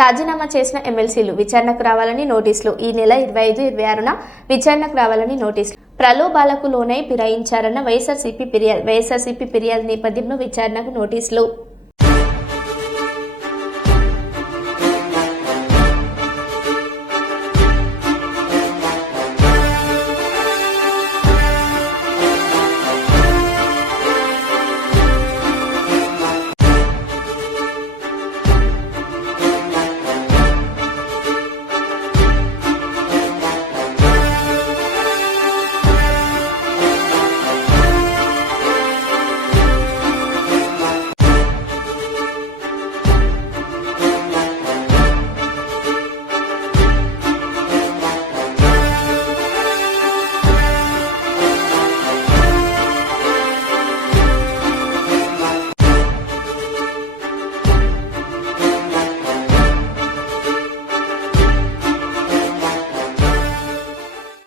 రాజీనామా చేసిన ఎమ్మెల్సీలు విచారణకు రావాలని నోటీసులు. ఈ నెల 25, 26న విచారణకు రావాలని నోటీసులు. ప్రలోభాలకు లోనై ఫిరాయించారన్న వైఎస్ఆర్సీపీ ఫిర్యాదు నేపథ్యంలో విచారణకు నోటీసులు.